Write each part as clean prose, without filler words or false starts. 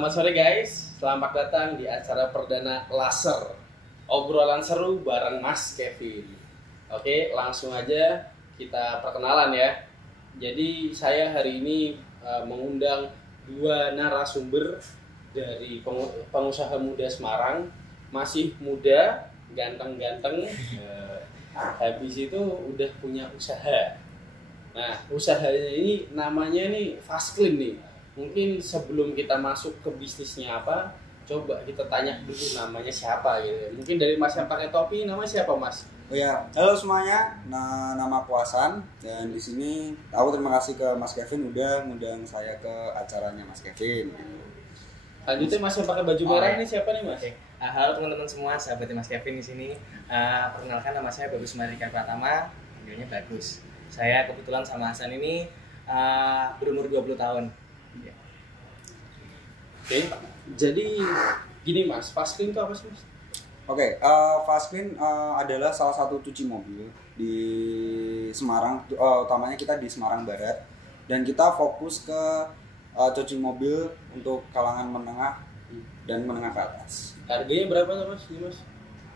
Selamat sore guys, selamat datang di acara perdana Laser. Obrolan seru bareng Mas Kevin. Oke, langsung aja kita perkenalan ya. Jadi saya hari ini mengundang dua narasumber dari pengusaha muda Semarang. Masih muda, ganteng-ganteng, habis itu udah punya usaha. Nah, usahanya ini namanya nih Fast Clean nih. Mungkin sebelum kita masuk ke bisnisnya apa, coba kita tanya dulu namanya siapa gitu. Mungkin dari Mas yang pakai topi, nama siapa Mas? Oh ya, halo semuanya. Nama aku Hasan dan di sini aku terima kasih ke Mas Kevin udah ngundang saya ke acaranya Mas Kevin. Lanjutnya Mas yang pakai baju merah ini siapa nih Mas? Halo teman-teman semua, sahabat Mas Kevin di sini. Perkenalkan nama saya Bagus Marika Pratama, panggilnya Bagus. Saya kebetulan sama Hasan ini berumur 20 tahun. Ya. Oke, jadi gini Mas, Fast Clean itu apa sih Mas? Oke, Fast Clean adalah salah satu cuci mobil di Semarang, utamanya kita di Semarang Barat, dan kita fokus ke cuci mobil untuk kalangan menengah dan menengah ke atas. Harganya berapa tuh Mas? Ini Mas?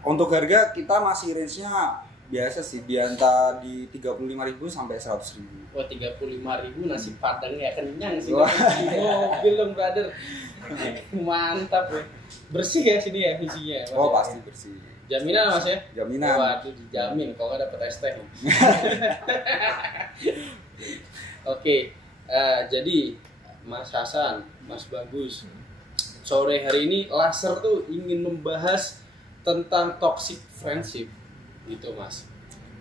Untuk harga kita masih range-nya biasa sih di antara di 35.000 sampai 100.000. Wah, 35.000 nasi padang ya kenyang sih. Wah. Mobil dong brother. Mantap ya. Bersih ya sini ya isinya. Oh, pasti bersih. Jaminan Mas ya? Jaminan. Waduh, dijamin kalau nggak dapet ST. Oke, jadi Mas Hasan, Mas Bagus, sore hari ini Laser tuh ingin membahas tentang toxic friendship gitu Mas.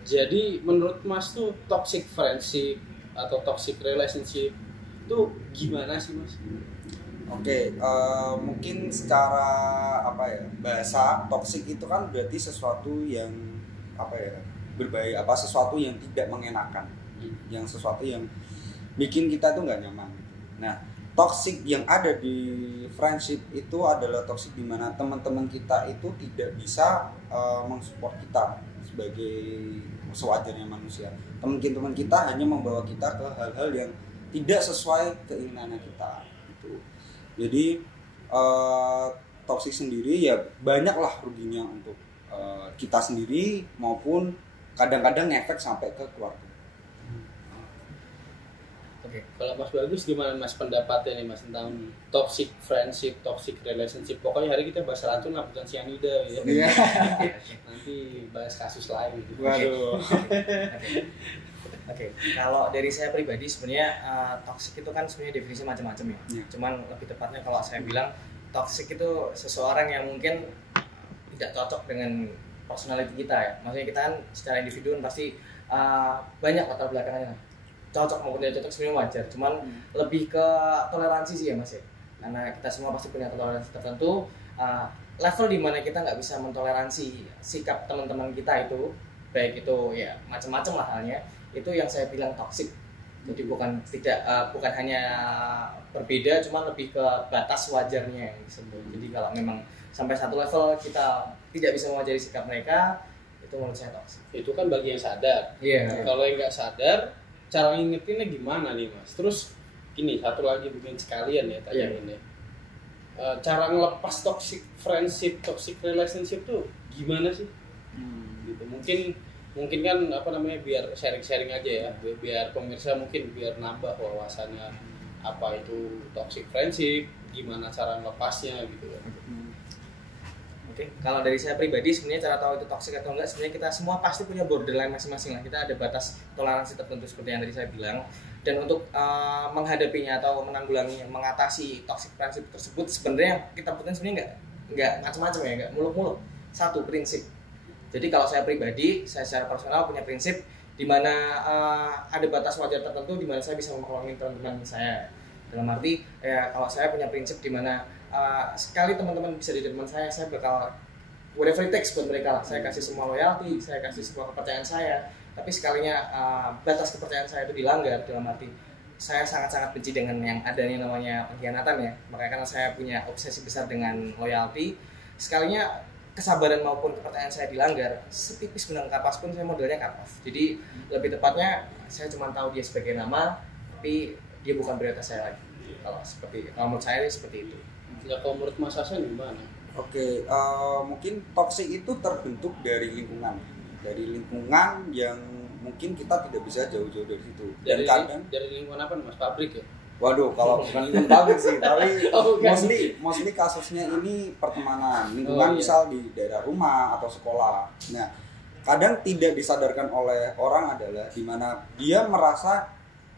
Jadi menurut Mas tuh toxic friendship atau toxic relationship itu gimana sih Mas? Oke, mungkin secara bahasa toxic itu kan berarti sesuatu yang berbahaya, sesuatu yang tidak mengenakan, yang sesuatu yang bikin kita tuh nggak nyaman. Nah, toxic yang ada di friendship itu adalah toxic di mana teman-teman kita itu tidak bisa mensupport kita sebagai sewajarnya manusia. Teman-teman kita hanya membawa kita ke hal-hal yang tidak sesuai keinginan kita gitu. Jadi toxic sendiri ya banyaklah ruginya untuk kita sendiri maupun kadang-kadang ngefek sampai ke keluarga. Oke, kalau Mas Bagus gimana Mas pendapatnya nih Mas tentang toxic friendship, toxic relationship? Pokoknya hari kita bahas racun lah, bukan cyanida ya. Iya. Nanti bahas kasus lain gitu. Waduh. Oke, kalau dari saya pribadi sebenarnya toxic itu kan sebenarnya definisi macam-macam ya. Cuman lebih tepatnya kalau saya bilang toxic itu seseorang yang mungkin tidak cocok dengan personality kita ya. Maksudnya kita kan secara individu kan pasti banyak latar belakangnya. Cocok maupun tidak cocok sebenarnya wajar, cuman lebih ke toleransi sih ya Mas ya. Karena kita semua pasti punya toleransi tertentu, level di mana kita nggak bisa mentoleransi sikap teman-teman kita itu, baik itu ya macam-macam lah halnya, itu yang saya bilang toksik. Jadi bukan hanya berbeda, cuman lebih ke batas wajarnya yang disebut. Jadi kalau memang sampai satu level kita tidak bisa mewajari sikap mereka, itu menurut saya toksik. Itu kan bagi yang sadar. Iya. Kalau yang nggak sadar, cara ngingetinnya gimana nih Mas? Terus gini, satu lagi mungkin sekalian ya tanya ini. Cara ngelepas toxic friendship, toxic relationship tuh gimana sih? Gitu. Mungkin kan biar sharing-sharing aja ya, biar pemirsa mungkin biar nambah wawasannya apa itu toxic friendship, gimana cara melepasnya gitu ya. Oke, kalau dari saya pribadi sebenarnya cara tahu itu toxic atau enggak sebenarnya kita semua pasti punya borderline masing-masing lah. Kita ada batas toleransi tertentu seperti yang tadi saya bilang. Dan untuk menghadapinya atau menanggulanginya, mengatasi toxic friendship tersebut sebenarnya kita butuhin sebenarnya enggak macam-macam ya, enggak muluk-muluk. Satu prinsip. Jadi kalau saya pribadi, saya secara personal punya prinsip di mana ada batas wajar tertentu di mana saya bisa memperlakukan teman-teman saya. Dalam arti kalau saya punya prinsip di mana sekali teman-teman bisa jadi teman saya bakal whatever it takes buat mereka lah. Saya kasih semua loyalty, saya kasih semua kepercayaan saya. Tapi sekalinya batas kepercayaan saya itu dilanggar, dalam arti saya sangat-sangat benci dengan yang adanya namanya pengkhianatan ya. Makanya karena saya punya obsesi besar dengan loyalty, sekalinya kesabaran maupun kepercayaan saya dilanggar, setipis benang kapas pun saya modelnya cut off. Jadi lebih tepatnya saya cuma tahu dia sebagai nama, tapi dia bukan prioritas saya lagi. Kalau menurut saya seperti itu. Ya kalau menurut Mas Hasan gimana? Oke, mungkin toksik itu terbentuk dari lingkungan. Dari lingkungan yang mungkin kita tidak bisa jauh-jauh dari situ. Dan kadang dari lingkungan apa nih Mas? Pabrik ya? waduh, kalau bukan lingkungan pabrik sih, tapi Oh, bukan. mostly kasusnya ini pertemanan, lingkungan Oh, iya. misal di daerah rumah atau sekolah. Nah, kadang tidak disadarkan oleh orang adalah di mana dia merasa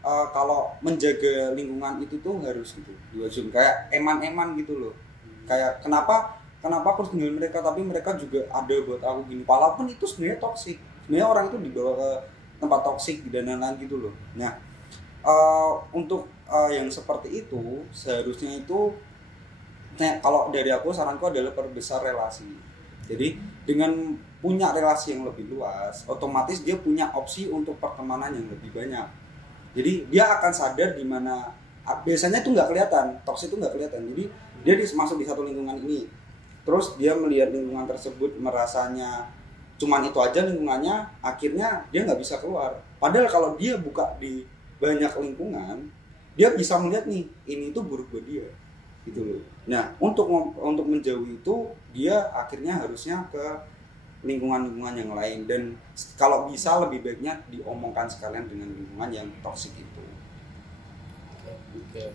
kalau menjaga lingkungan itu tuh harus gitu, diwajibkan kayak eman-eman gitu loh. Kayak kenapa aku harus tinggal mereka tapi mereka juga ada buat aku gini. Walaupun itu sebenarnya toksik. Sebenarnya orang itu dibawa ke tempat toksik dan lain-lain gitu loh. Nah, untuk yang seperti itu seharusnya itu kalau dari aku saranku adalah perbesar relasi. Jadi dengan punya relasi yang lebih luas, otomatis dia punya opsi untuk pertemanan yang lebih banyak. Jadi dia akan sadar di mana biasanya itu nggak kelihatan, toksik itu nggak kelihatan. Jadi dia masuk di satu lingkungan ini, terus dia melihat lingkungan tersebut merasanya cuman itu aja lingkungannya, akhirnya dia nggak bisa keluar. Padahal kalau dia buka di banyak lingkungan, dia bisa melihat nih ini tuh buruk buat dia, gitu loh. Nah untuk menjauhi itu dia akhirnya harusnya ke lingkungan-lingkungan yang lain, dan kalau bisa lebih baiknya diomongkan sekalian dengan lingkungan yang toksik itu. Oke.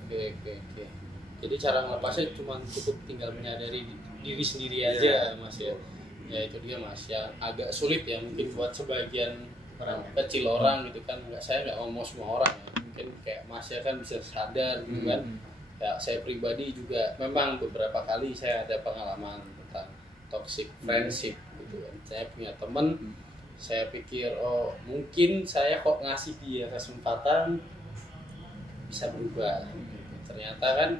Jadi cara melepasnya cuma cukup tinggal menyadari diri sendiri aja, Mas ya. Ya itu dia Mas, yang agak sulit ya mungkin buat sebagian orang kecil orang gitu kan. Saya nggak ngomong semua orang ya. Mungkin kayak Mas ya kan bisa sadar gitu kan. Ya saya pribadi juga memang beberapa kali saya ada pengalaman tentang toxic friendship gitu kan. Saya punya teman, saya pikir oh mungkin saya kok ngasih dia kesempatan bisa berubah. Ternyata kan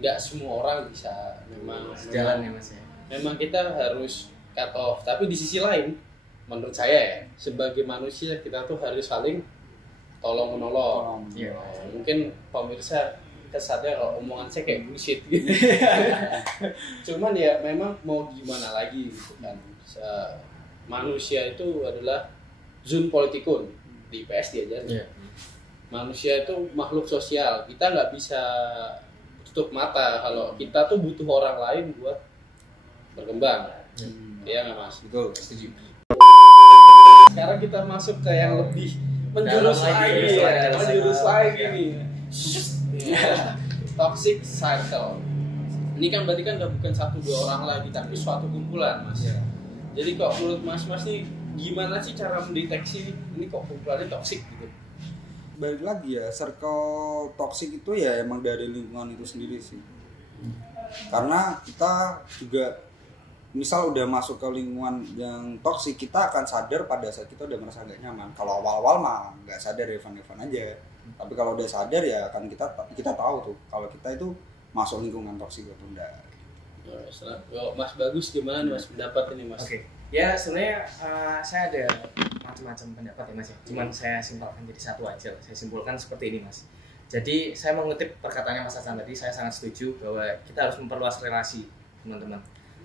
nggak semua orang bisa memang sejalan ya Mas ya. Memang kita harus cut off. Tapi di sisi lain menurut saya ya sebagai manusia kita tuh harus saling tolong menolong. Iya. Mungkin pemirsa kesannya kalau omongan saya kayak bullshit gitu. Cuman ya memang mau gimana lagi gitu kan. Manusia itu adalah zoon politikun di IPS diajarin. Iya. Manusia itu makhluk sosial. Kita nggak bisa tutup mata kalau kita tuh butuh orang lain buat berkembang. Iya nggak Mas? Betul, setuju. Sekarang kita masuk ke yang lebih menjurus lagi nih. Toxic circle. Ini kan berarti kan bukan 1-2 orang lagi, tapi suatu kumpulan Mas. Jadi kok menurut Mas nih gimana sih cara mendeteksi ini kok kumpulannya toxic gitu? Balik lagi ya, circle toxic itu ya emang dari lingkungan itu sendiri sih. Karena kita juga misal udah masuk ke lingkungan yang toksik, kita akan sadar pada saat kita udah merasa gak nyaman. Kalau awal-awal mah nggak sadar, Evan aja. Tapi kalau udah sadar ya akan kita tahu tuh kalau kita itu masuk lingkungan toksik atau enggak. Mas Bagus gimana nih Mas pendapat ini Mas? Oke. Ya sebenarnya saya ada macam-macam pendapat ya Mas ya. Cuman saya simpulkan jadi satu aja. Saya simpulkan seperti ini Mas. Jadi saya mengutip perkataannya Mas Hasan tadi, saya sangat setuju bahwa kita harus memperluas relasi teman-teman.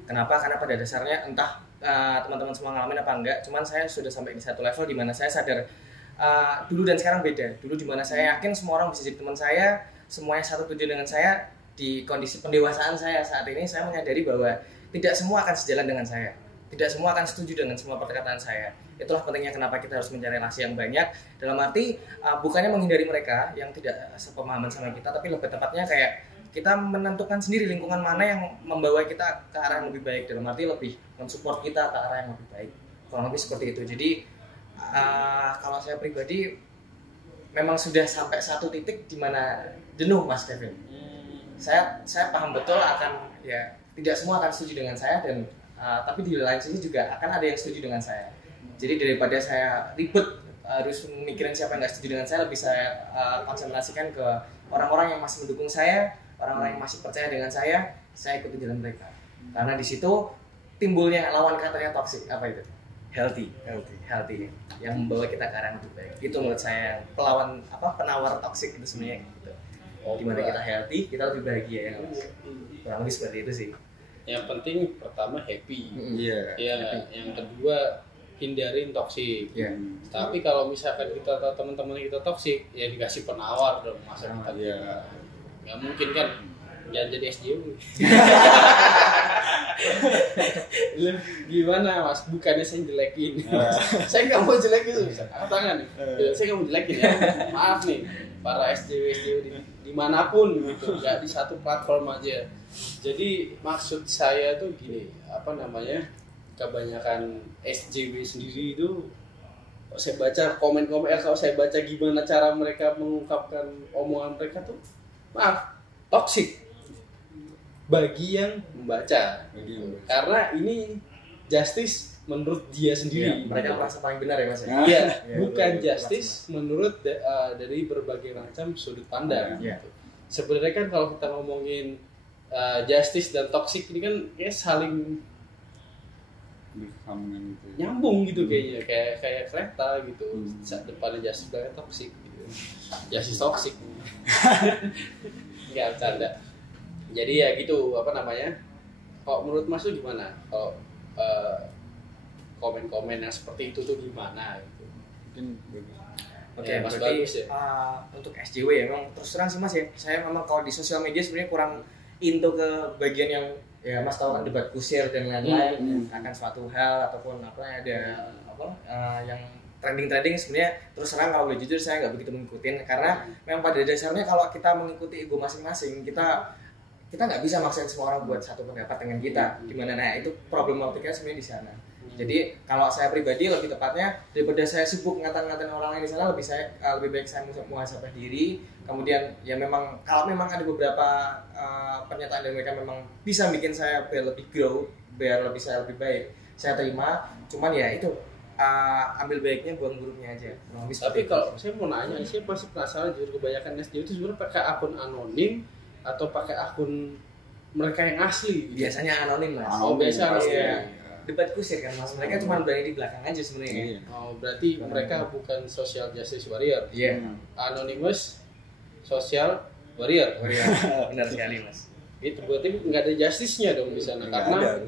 Kenapa? Karena pada dasarnya entah teman-teman semua ngalamin apa enggak, cuman saya sudah sampai di satu level di mana saya sadar dulu dan sekarang beda. Dulu di mana saya yakin semua orang bisa jadi teman saya, semuanya satu tujuan dengan saya. Di kondisi pendewasaan saya saat ini, saya menyadari bahwa tidak semua akan sejalan dengan saya. Tidak semua akan setuju dengan semua perkataan saya. Itulah pentingnya kenapa kita harus mencari relasi yang banyak. Dalam arti bukannya menghindari mereka yang tidak sepemahaman sama kita, tapi lebih tepatnya kayak kita menentukan sendiri lingkungan mana yang membawa kita ke arah yang lebih baik. Dalam arti lebih mensupport kita ke arah yang lebih baik. Kurang lebih seperti itu. Jadi kalau saya pribadi memang sudah sampai satu titik di mana jenuh Mas Kevin. Saya paham betul akan ya tidak semua akan setuju dengan saya dan tapi di lain sisi juga akan ada yang setuju dengan saya. Jadi daripada saya ribet harus mikirin siapa yang nggak setuju dengan saya, lebih saya konsentrasikan ke orang-orang yang masih mendukung saya, orang-orang yang masih percaya dengan saya ikuti jalan mereka. Karena di situ timbulnya lawan katanya toxic, apa itu? Healthy yang membawa kita ke arah yang lebih baik. Itu menurut saya penawar toxic itu sebenarnya gitu. Dimana kita healthy, kita lebih bahagia ya Mas. Kurang lebih seperti itu sih. Yang penting pertama happy. Iya. Yang kedua hindarin toksik. Tapi kalau misalkan kita tahu teman-teman kita toksik, ya dikasih penawar dong masa kita. Iya. Nggak mungkin kan Jangan jadi SJW. Lu gimana mas? Bukannya saya jelekin. Saya nggak mau jelekin tuh. Angkat tangan nih. Saya nggak mau jelekin ya. Maaf nih para SJW dimanapun gitu. Nggak di satu platform aja. Jadi maksud saya tuh gini, apa namanya? Kebanyakan SJW sendiri itu saya baca komen-komen, kalau saya baca gimana cara mereka mengungkapkan omongan mereka tuh, maaf, toksik bagi yang membaca. Karena ini justice menurut dia sendiri. Mereka merasa paling benar ya mas. Iya, bukan justice menurut dari berbagai macam sudut pandang. Gitu. Sebenarnya kan kalau kita ngomongin justice dan toxic ini kan kayak saling nyambung gitu kayaknya, kayak kereta gitu. Depannya justice, belakangnya toxic gitu. Justice toxic. Enggak bercanda. Jadi ya gitu, apa namanya? Kalau menurut Mas tuh gimana? Kalau komen-komen yang seperti itu tuh gimana gitu? Mungkin bagus. Oke, Mas berarti bagus ya. Untuk SJW ya memang terus terang sih mas ya, saya memang kalau di sosial media sebenarnya kurang into ke bagian yang ya mas tahu kan debat kusir dan lain-lain akan suatu hal ataupun apa ada apa yang trending sebenarnya terus terang kalau boleh jujur saya nggak begitu mengikutin karena memang pada dasarnya kalau kita mengikuti ego masing-masing kita nggak bisa maksain semua orang buat satu pendapat dengan kita gimana, nah itu problematikanya sebenarnya di sana. Jadi kalau saya pribadi lebih tepatnya daripada saya sibuk ngatain orang lain di sana lebih baik saya muhasabah diri. Kemudian ya memang kalau memang ada beberapa pernyataan dari mereka memang bisa bikin saya biar lebih grow, biar saya lebih baik, saya terima. Cuman ya itu ambil baiknya buang buruknya aja. Tapi kalau saya mau nanya, saya masih penasaran jujur kebanyakan SJW itu sebenarnya pakai akun anonim atau pakai akun mereka yang asli? Biasanya anonim mas. Oh biasa asli. Ya. Debat kusir kan mas, mereka cuma berani di belakang aja sebenarnya. Oh berarti mereka bukan social justice warrior. Iya. Anonymous social warrior. Benar sekali mas. Itu berarti nggak ada justice-nya dong di sana karena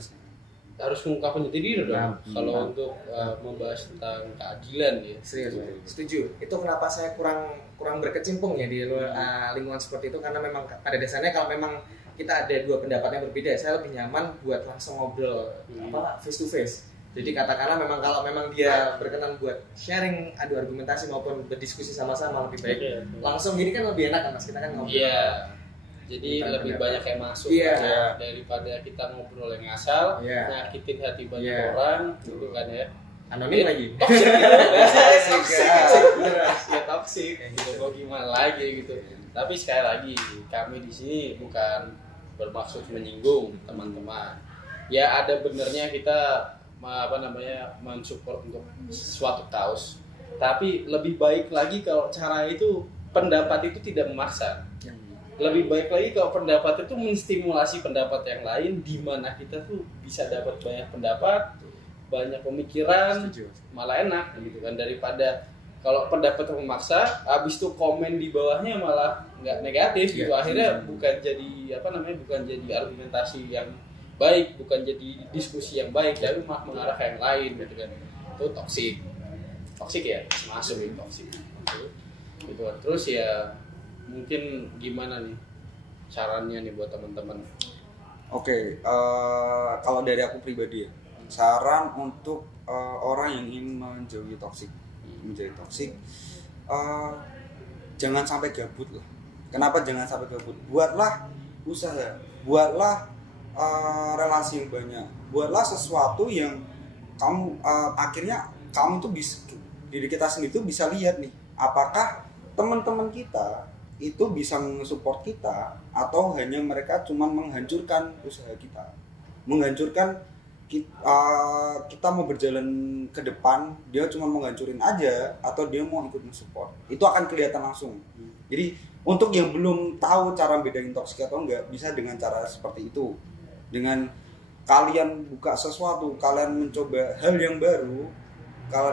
harus mengungkapkan jati diri dong. Kalau untuk membahas tentang keadilan ya. Serius, setuju. Itu kenapa saya kurang berkecimpung ya di lingkungan seperti itu karena memang pada dasarnya kalau memang kita ada dua pendapat yang berbeda, saya lebih nyaman buat langsung ngobrol face to face. Jadi katakanlah kalau memang dia berkenan buat sharing adu argumentasi maupun berdiskusi sama-sama lebih baik. Langsung gini kan lebih enak kan mas, kita kan ngobrol. Iya. Jadi lebih banyak yang masuk daripada kita ngobrol yang asal, nyakitin hati banyak orang gitu kan ya. Anonim lagi. Toxic gitu. Mau gimana lagi gitu. Tapi sekali lagi kami di sini bukan bermaksud menyinggung teman-teman. Ya ada benernya kita mensupport untuk suatu kaus. Tapi lebih baik lagi kalau cara itu pendapat itu tidak memaksa. Lebih baik lagi kalau pendapat itu menstimulasi pendapat yang lain di mana kita tuh bisa dapat banyak pendapat, banyak pemikiran, malah enak gitu kan daripada kalau pendapat memaksa, habis itu komen di bawahnya malah nggak negatif gitu. Akhirnya bukan jadi argumentasi yang baik, bukan jadi diskusi yang baik, tapi malah mengarah ke yang lain gitu kan. Itu toksik ya, masuk itu toksik. Gitu. Terus ya mungkin gimana nih sarannya nih buat teman-teman? Oke, kalau dari aku pribadi ya, saran untuk orang yang ingin menjadi toksik, jangan sampai gabut lah. Kenapa jangan sampai gabut? Buatlah usaha, buatlah relasi yang banyak, buatlah sesuatu yang kamu akhirnya kamu tuh diri kita sendiri tuh bisa lihat nih, apakah teman-teman kita itu bisa mensupport kita atau hanya mereka cuma menghancurkan usaha kita, menghancurkan kita mau berjalan ke depan, dia cuma mau ngancurin aja atau dia mau ikut mensupport, itu akan kelihatan langsung. Jadi untuk yang belum tahu cara bedain toksik atau enggak, bisa dengan cara seperti itu, dengan kalian buka sesuatu, kalian mencoba hal yang baru,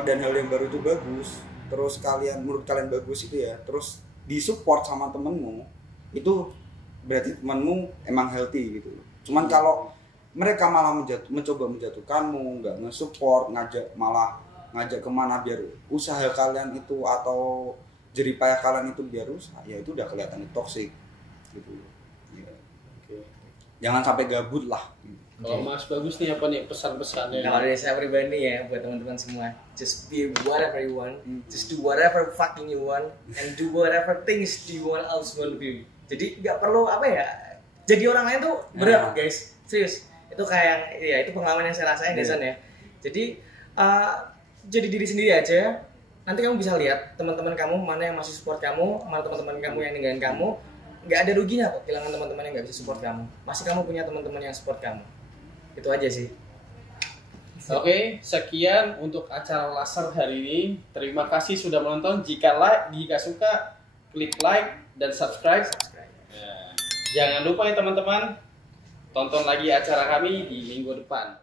dan hal yang baru itu bagus, terus menurut kalian bagus itu ya, terus disupport sama temenmu, itu berarti temenmu emang healthy gitu. Cuman kalau mereka malah mencoba menjatuhkanmu, nggak nge-support, malah ngajak kemana biar usaha kalian itu atau jeripayah kalian itu biar rusak, ya itu udah kelihatan toksik gitu. Ya. jangan sampai gabut lah. Kalau Mas Bagus nih apa nih pesan-pesannya? Kalau dari saya pribadi ya buat teman-teman semua, just be whatever you want, just do whatever fucking you want, and do whatever things you want else want to be. Jadi nggak perlu apa ya, jadi orang lain tuh berat guys, serius. Itu kayak ya itu pengalaman yang saya rasain Desan ya. Jadi jadi diri sendiri aja. Nanti kamu bisa lihat teman-teman kamu mana yang masih support kamu, mana teman-teman kamu yang ninggalin kamu. Nggak ada ruginya kok kehilangan teman-teman yang nggak bisa support kamu. Masih kamu punya teman-teman yang support kamu. Itu aja sih. Oke, sekian untuk acara laser hari ini. Terima kasih sudah menonton. Jika suka, klik like dan subscribe. Ya. Jangan lupa ya teman-teman, tonton lagi acara kami di minggu depan.